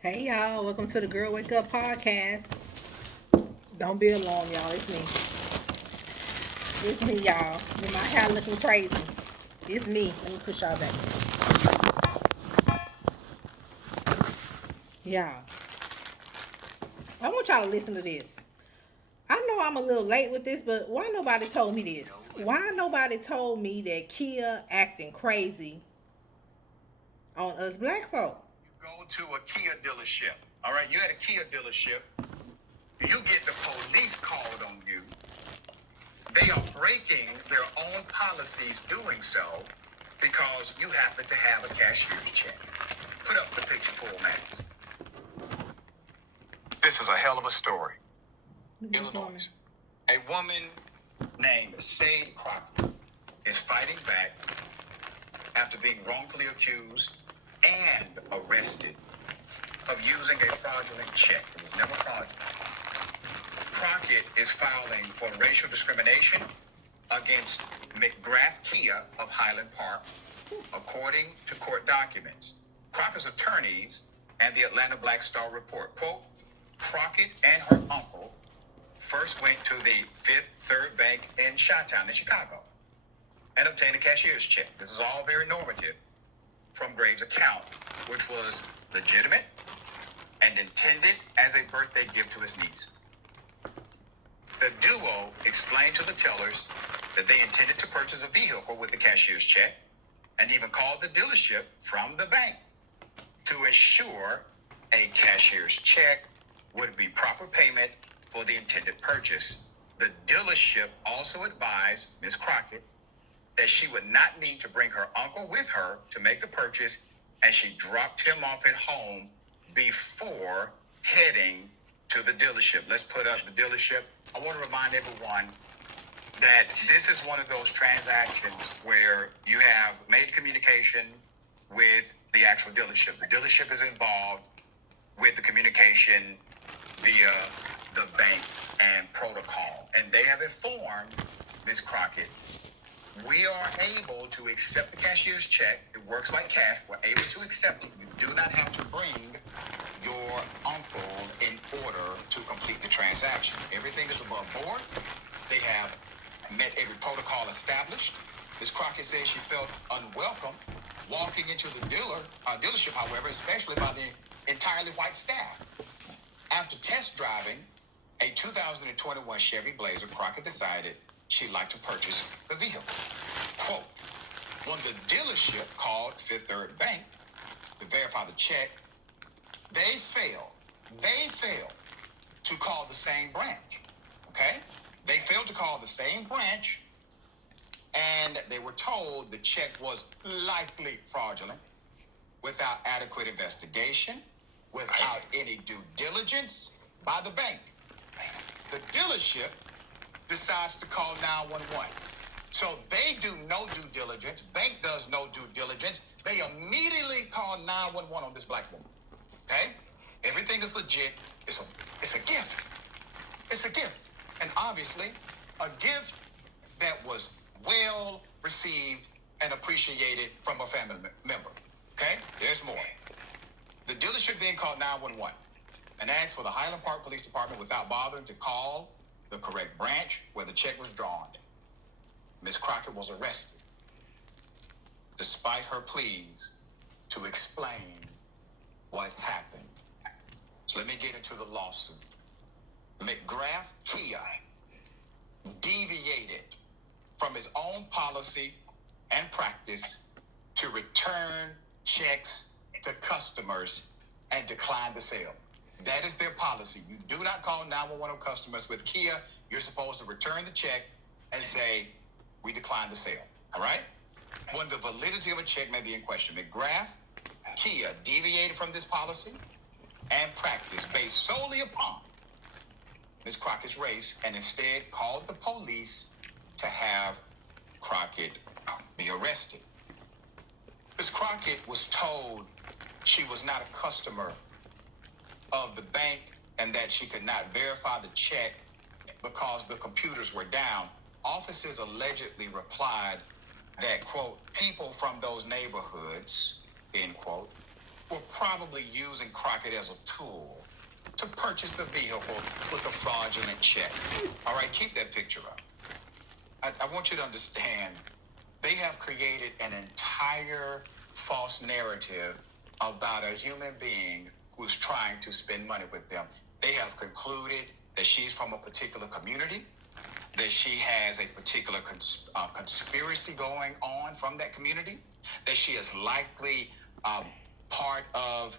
Hey y'all, welcome to the Girl Wake Up podcast. Don't be alarmed, y'all. It's me. It's me, y'all. In my hair looking crazy. It's me. Let me push y'all back. Y'all, I want y'all to listen to this. I know I'm a little late with this, but why nobody told me this? Why nobody told me that Kia acting crazy on us black folk? You go to a Kia dealership. All right, you're at a Kia dealership. You get the police called on you. They are breaking their own policies doing so because you happen to have a cashier's check. Put up the picture full, Max. This is a hell of a story. Illinois. A woman named Sade Crokkette is fighting back after being wrongfully accused and arrested of using a fraudulent check. It was never fraudulent. Crockett is filing for racial discrimination against McGrath Kia of Highland Park, according to court documents. Crockett's attorneys and the Atlanta Black Star report, quote, Crockett and her uncle first went to the Fifth Third Bank in Chi-Town in Chicago and obtained a cashier's check. This is all very normative from Graves' account, which was legitimate and intended as a birthday gift to his niece. The duo explained to the tellers that they intended to purchase a vehicle with the cashier's check and even called the dealership from the bank to ensure a cashier's check would be proper payment for the intended purchase. The dealership also advised Ms. Crockett that she would not need to bring her uncle with her to make the purchase, and she dropped him off at home before heading to the dealership. Let's put up the dealership. I want to remind everyone that this is one of those transactions where you have made communication with the actual dealership. The dealership is involved with the communication via the bank and protocol. And they have informed Ms. Crockett, we are able to accept the cashier's check. It works like cash. We're able to accept it. You do not have to bring your uncle in order to complete the transaction. Everything is above board. They have met every protocol established. Ms. Crockett says she felt unwelcome walking into the dealership, however, especially by the entirely white staff. After test driving a 2021 Chevy Blazer, Crockett decided she'd like to purchase the vehicle. Quote, when the dealership called Fifth Third Bank to verify the check, they failed to call the same branch, okay? They failed to call the same branch, and they were told the check was likely fraudulent without adequate investigation, without any due diligence by the bank. The dealership decides to call 911. So they do no due diligence. Bank does no due diligence. They immediately call 911 on this black woman. Okay? Everything is legit. It's a gift. It's a gift. And obviously, a gift that was well received and appreciated from a family member. Okay? There's more. The dealership then called 911 and asked for the Highland Park Police Department without bothering to call the correct branch where the check was drawn. Ms. Crockett was arrested despite her pleas to explain what happened. So let me get into the lawsuit. McGrath Kia deviated from his own policy and practice to return checks to customers and decline the sale. That is their policy. You do not call 911 on customers. With Kia, you're supposed to return the check and say, we decline the sale. All right? When the validity of a check may be in question, McGrath Kia deviated from this policy and practice based solely upon Ms. Crockett's race and instead called the police to have Crockett be arrested. Ms. Crockett was told she was not a customer of the bank and that she could not verify the check because the computers were down. Officers allegedly replied that, quote, people from those neighborhoods, end quote, were probably using Crockett as a tool to purchase the vehicle with a fraudulent check. All right, keep that picture up. I want you to understand, they have created an entire false narrative about a human being who's trying to spend money with them. They have concluded that she's from a particular community, that she has a particular conspiracy going on from that community, that she is likely part of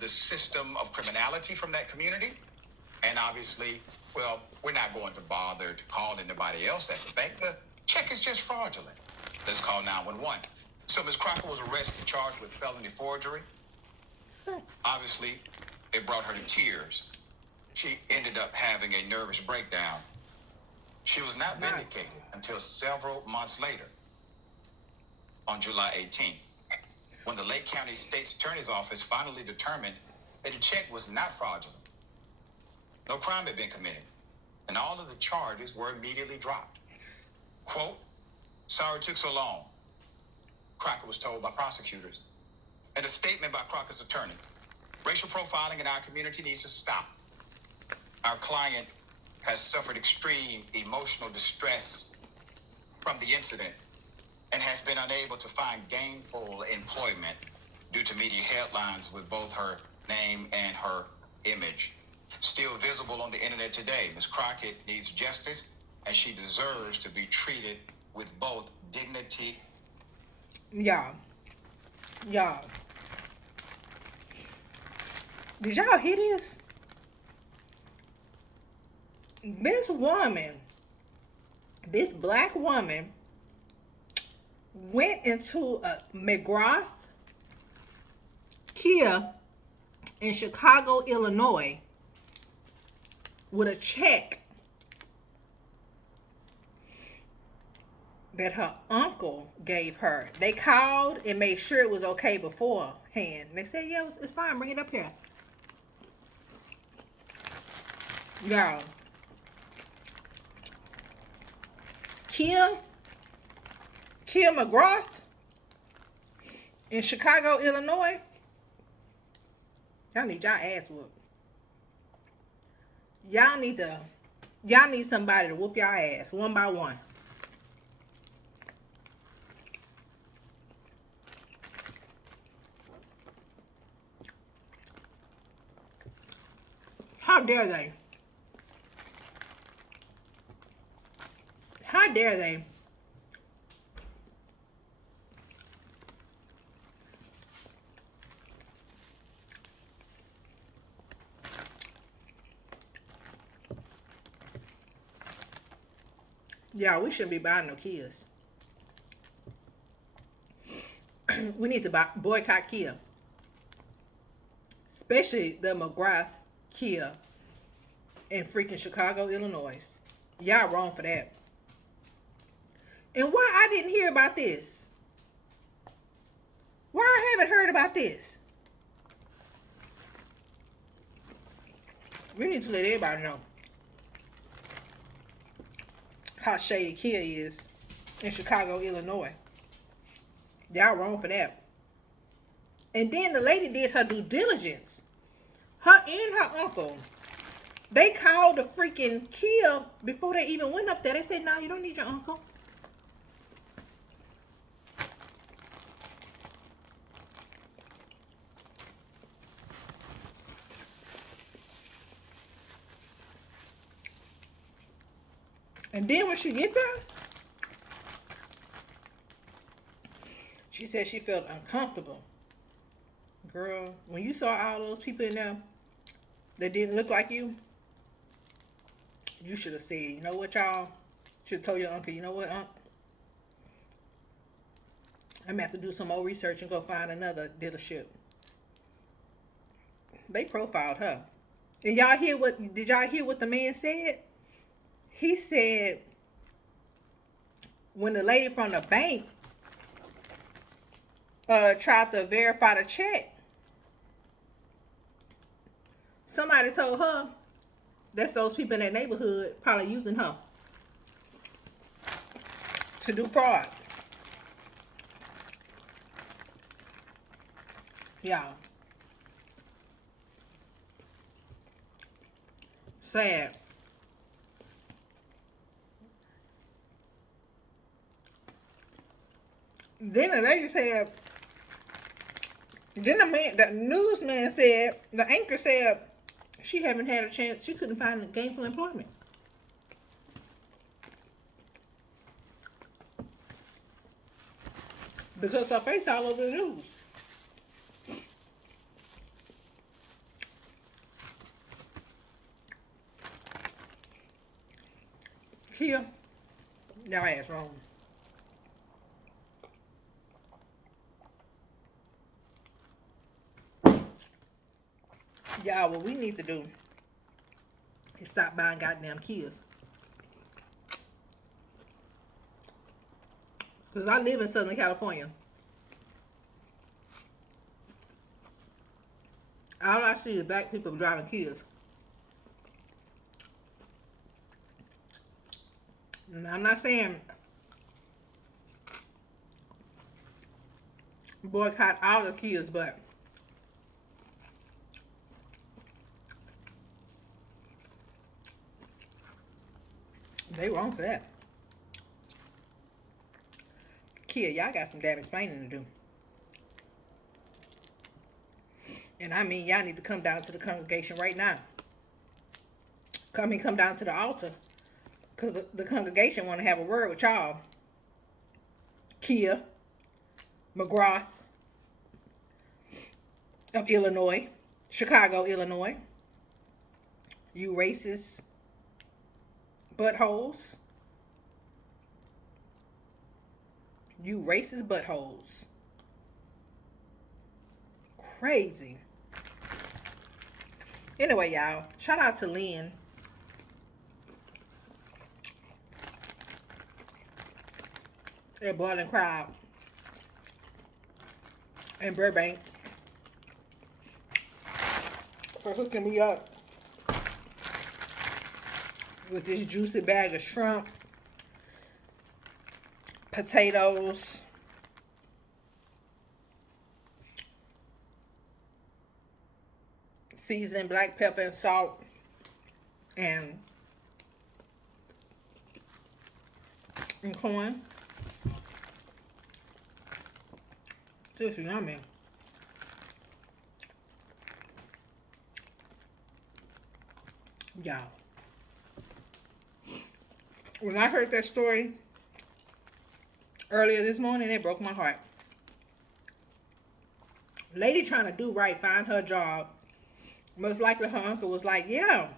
the system of criminality from that community. And obviously, well, we're not going to bother to call anybody else at the bank. The check is just fraudulent. Let's call 911. So Ms. Crockett was arrested, charged with felony forgery. Obviously, it brought her to tears. She ended up having a nervous breakdown. She was not vindicated until several months later, on July 18th, when the Lake County State's Attorney's Office finally determined that the check was not fraudulent. No crime had been committed, and all of the charges were immediately dropped. Quote, "Sorry it took so long," Crockett was told by prosecutors. In a statement by Crockett's attorneys, "Racial profiling in our community needs to stop. Our client has suffered extreme emotional distress from the incident and has been unable to find gainful employment due to media headlines with both her name and her image. Still visible on the internet today, Ms. Crockett needs justice, and she deserves to be treated with both dignity." Y'all. Did y'all hear this? This woman, this black woman, went into a McGrath Kia in Chicago, Illinois, with a check that her uncle gave her. They called and made sure it was okay beforehand. They said, "Yeah, it's fine. Bring it up here." Y'all, Kia McGrath in Chicago, Illinois. Y'all need y'all ass whooped. Y'all need somebody to whoop y'all ass one by one. How dare they? How dare they? Yeah, we shouldn't be buying no Kias. We need to boycott Kia. Especially the McGrath Kia in freaking Chicago, Illinois. Y'all wrong for that. And why I didn't hear about this? Why I haven't heard about this? We need to let everybody know how shady Kia is in Chicago, Illinois. Y'all wrong for that. And then the lady did her due diligence. Her and her uncle, they called the freaking Kia before they even went up there. They said, "No, you don't need your uncle." And then when she get there, she said she felt uncomfortable. Girl, when you saw all those people in there that didn't look like you, you should have said, "You know what, y'all?" Should have told your uncle, "You know what, Unc? I'm going to have to do some more research and go find another dealership." They profiled her. And did y'all hear what the man said? He said when the lady from the bank tried to verify the check, somebody told her that's those people in that neighborhood probably using her to do fraud. Y'all. Sad. Then the lady said, then the newsman said, the anchor said, she haven't had a chance, she couldn't find gainful employment. Because her face all over the news. Kia, y'all ass wrong. Y'all, what we need to do is stop buying goddamn Kias. Because I live in Southern California. All I see is black people driving Kias. And I'm not saying boycott all the Kias, but they wrong for that. Kia, y'all got some damn explaining to do. And I mean, y'all need to come down to the congregation right now. Come down to the altar. Because the congregation want to have a word with y'all. Kia, McGrath of Illinois, Chicago, Illinois. You racist buttholes. You racist buttholes. Crazy. Anyway, y'all, shout out to Lynn. At Boiling Crowd in Burbank for hooking me up with this juicy bag of shrimp, potatoes, seasoned black pepper and salt, and corn. This is yummy. Y'all. When I heard that story earlier this morning, it broke my heart. Lady trying to do right, find her job. Most likely her uncle was like, yeah,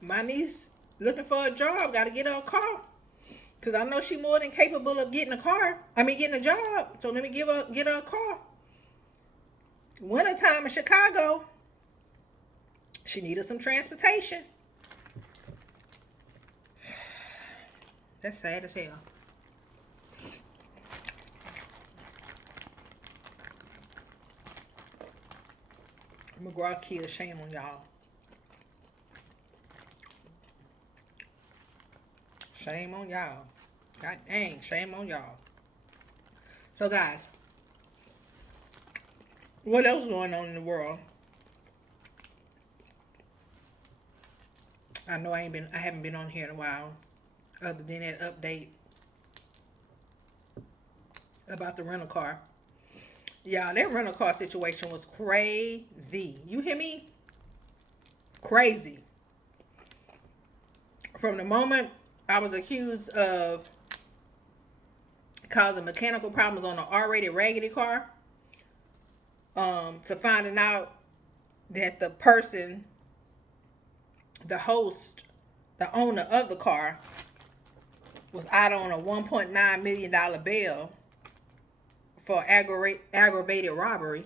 my niece looking for a job, got to get her a car. Because I know she more than capable of getting getting a job. So let me get her a car. Wintertime in Chicago, she needed some transportation. That's sad as hell. McGrath Kia, shame on y'all. Shame on y'all. God dang, shame on y'all. So guys, what else is going on in the world? I know I haven't been on here in a while, other than that update about the rental car. Y'all, that rental car situation was crazy. You hear me? Crazy. From the moment I was accused of causing mechanical problems on an R-rated raggedy car, to finding out that the person, the host, the owner of the car, was out on a $1.9 million bail for aggravated robbery.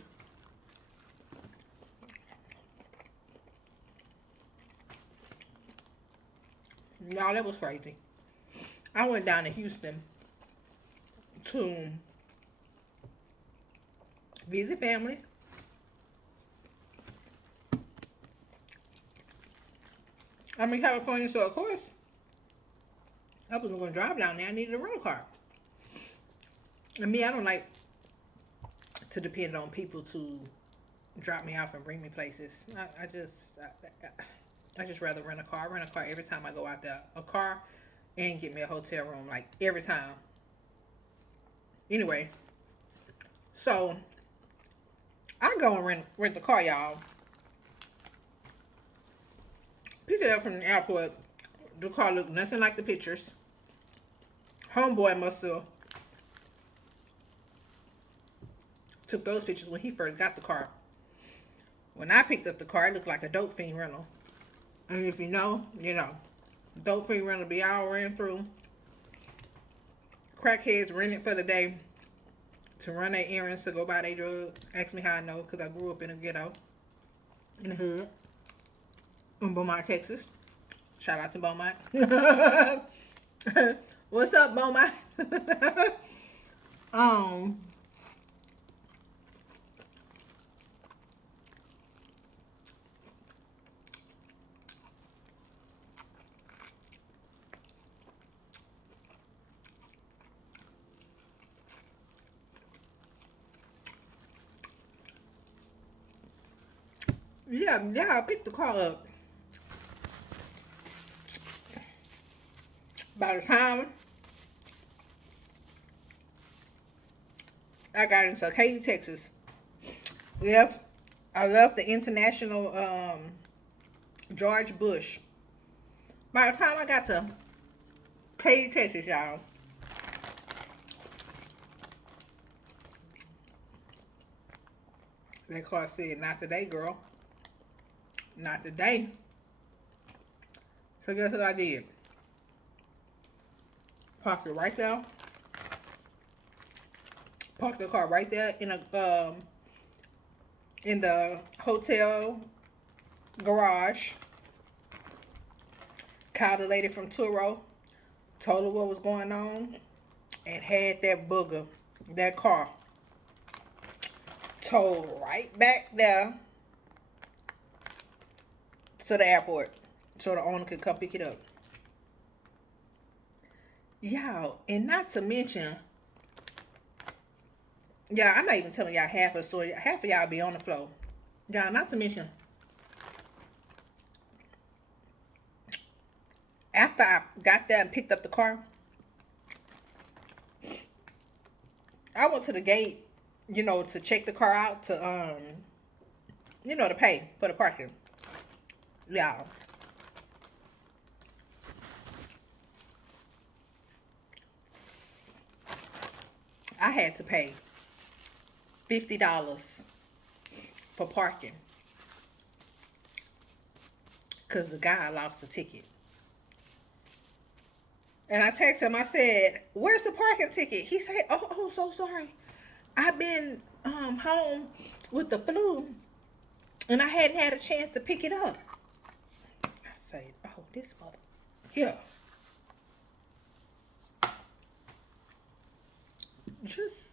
Y'all, that was crazy. I went down to Houston to visit family. I'm in California, so of course, I wasn't going to drive down there. I needed a rental car. And me, I don't like to depend on people to drop me off and bring me places. I just rather rent a car. I rent a car every time I go out there. A car and get me a hotel room, like every time. Anyway, so I go and rent the car, y'all. Pick it up from the airport. The car looked nothing like the pictures. Homeboy must have took those pictures when he first got the car. When I picked up the car, it looked like a dope fiend rental. And if you know, you know. Dope fiend rental be all ran through. Crackheads rent it for the day to run their errands, to go buy their drugs. Ask me how I know, because I grew up in a ghetto. In the hood. In Beaumont, Texas. Shout out to Beaumont. What's up, Beaumont? Yeah, I picked the car up. By the time I got into Katy, Texas, I left the international George Bush. By the time I got to Katy, Texas, y'all, that car said, "Not today, girl. Not today." So guess what I did? Parked it right there. Parked the car right there in the hotel garage. Called the lady from Turo, told her what was going on, and had that booger, that car, towed right back there to the airport so the owner could come pick it up. Y'all, and not to mention, yeah, I'm not even telling y'all half of the story. Half of y'all be on the floor. Y'all, not to mention, after I got there and picked up the car, I went to the gate, you know, to check the car out, to you know, to pay for the parking. Y'all, I had to pay $50 for parking because the guy lost the ticket. And I texted him, I said, "Where's the parking ticket?" He said, oh, so sorry. I've been home with the flu and I hadn't had a chance to pick it up. I said, "Oh, this mother." Yeah. Just,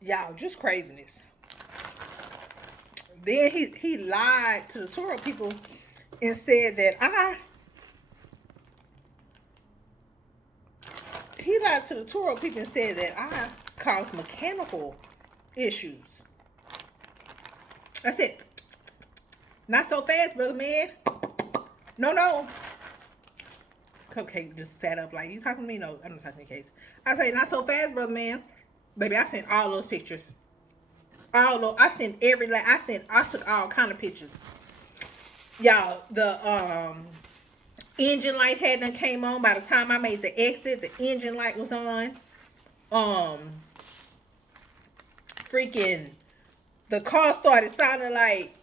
y'all, just craziness. Then he lied to the Turo people and said that he lied to the Turo people and said that I caused mechanical issues. I said, "Not so fast, brother man. No." Cupcake just sat up like, "You talking to me?" No, I'm not talking to Case. I say, "Not so fast, brother man." Baby, I sent all those pictures. All those, I took all kind of pictures. Y'all, the engine light hadn't came on. By the time I made the exit, the engine light was on. Freaking, the car started sounding like,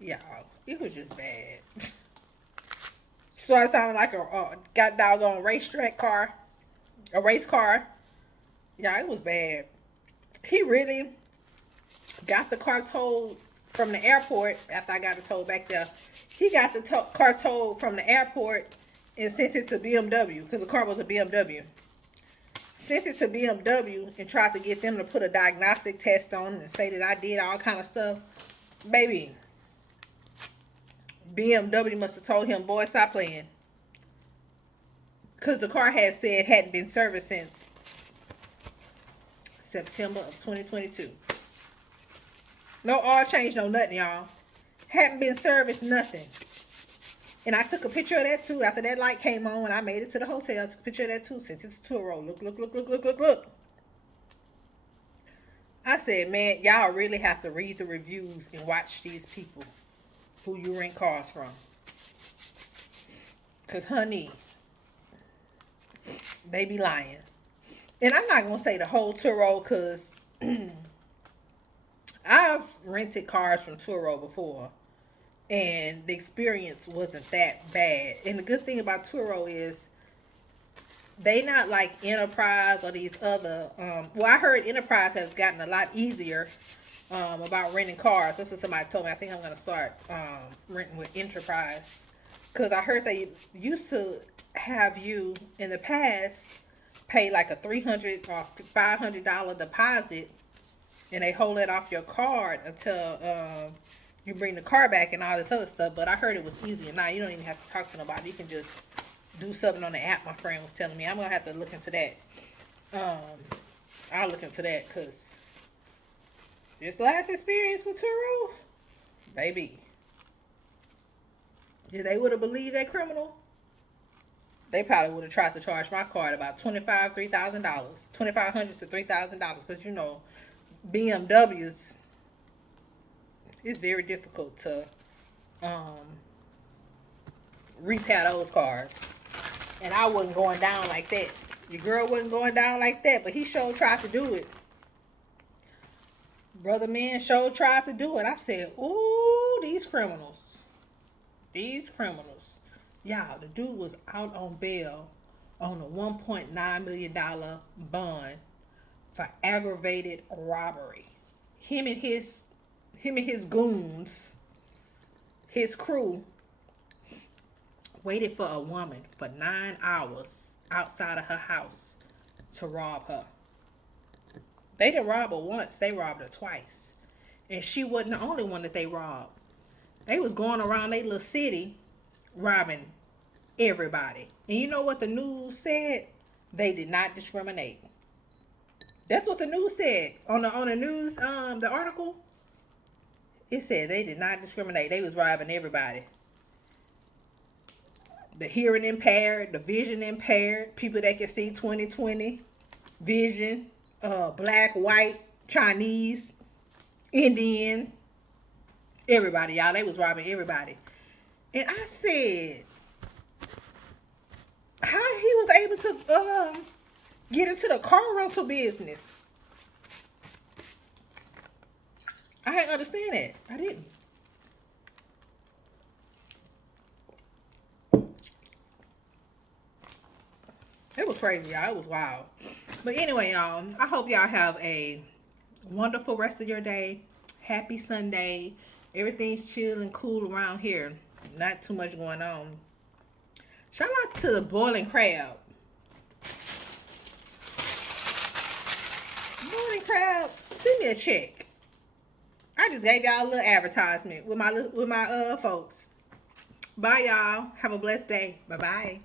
y'all, it was just bad. Started sounding like a got doggone racetrack car, a race car. Yeah, it was bad. He really got the car towed from the airport after I got it towed back there. He got the car towed from the airport and sent it to BMW because the car was a BMW. Sent it to BMW and tried to get them to put a diagnostic test on and say that I did all kind of stuff. Baby, BMW must have told him, boy, stop playing. Because the car had said hadn't been serviced since September of 2022. No oil change, no nothing, y'all. Hadn't been serviced, nothing. And I took a picture of that too. After that light came on and I made it to the hotel, I took a picture of that too. Since it's a Turo. Look, look, look, look, look, look, look. I said, man, y'all really have to read the reviews and watch these people who you rent cars from. Because, honey, they be lying. And I'm not going to say the whole Turo because I've rented cars from Turo before. And the experience wasn't that bad. And the good thing about Turo is they not like Enterprise or these other well, I heard Enterprise has gotten a lot easier about renting cars. That's what somebody told me. I think I'm gonna start renting with Enterprise, because I heard they used to have you in the past pay like a $300 or $500 deposit, and they hold it off your card until you bring the car back and all this other stuff. But I heard it was easier now. You don't even have to talk to nobody. You can just do something on the app. My friend was telling me. I'm gonna have to look into that. I'll look into that, because this last experience with Turo, baby, if they would have believed that criminal, they probably would have tried to charge my card about $2,500 to $3,000, because you know BMWs, it's very difficult to repair those cars. And I wasn't going down like that. Your girl wasn't going down like that, but he sure tried to do it. Brother man sure tried to do it. I said, ooh, these criminals. These criminals. Y'all, the dude was out on bail on a $1.9 million bond for aggravated robbery. Him and his goons, his crew, waited for a woman for 9 hours outside of her house to rob her. They didn't rob her once, they robbed her twice. And she wasn't the only one that they robbed. They was going around their little city robbing everybody. And you know what the news said? They did not discriminate. That's what the news said. On the news, the article, it said they did not discriminate. They was robbing everybody. The hearing impaired, the vision impaired, people that can see 20/20 vision, black, white, Chinese, Indian, everybody, y'all. They was robbing everybody. And I said, how he was able to get into the car rental business? I didn't understand that. I didn't. It was crazy, y'all. It was wild. But anyway, y'all, I hope y'all have a wonderful rest of your day. Happy Sunday. Everything's chill and cool around here. Not too much going on. Shout out to the boiling crab. Boiling crab, send me a check. I just gave y'all a little advertisement with my folks. Bye, y'all. Have a blessed day. Bye-bye.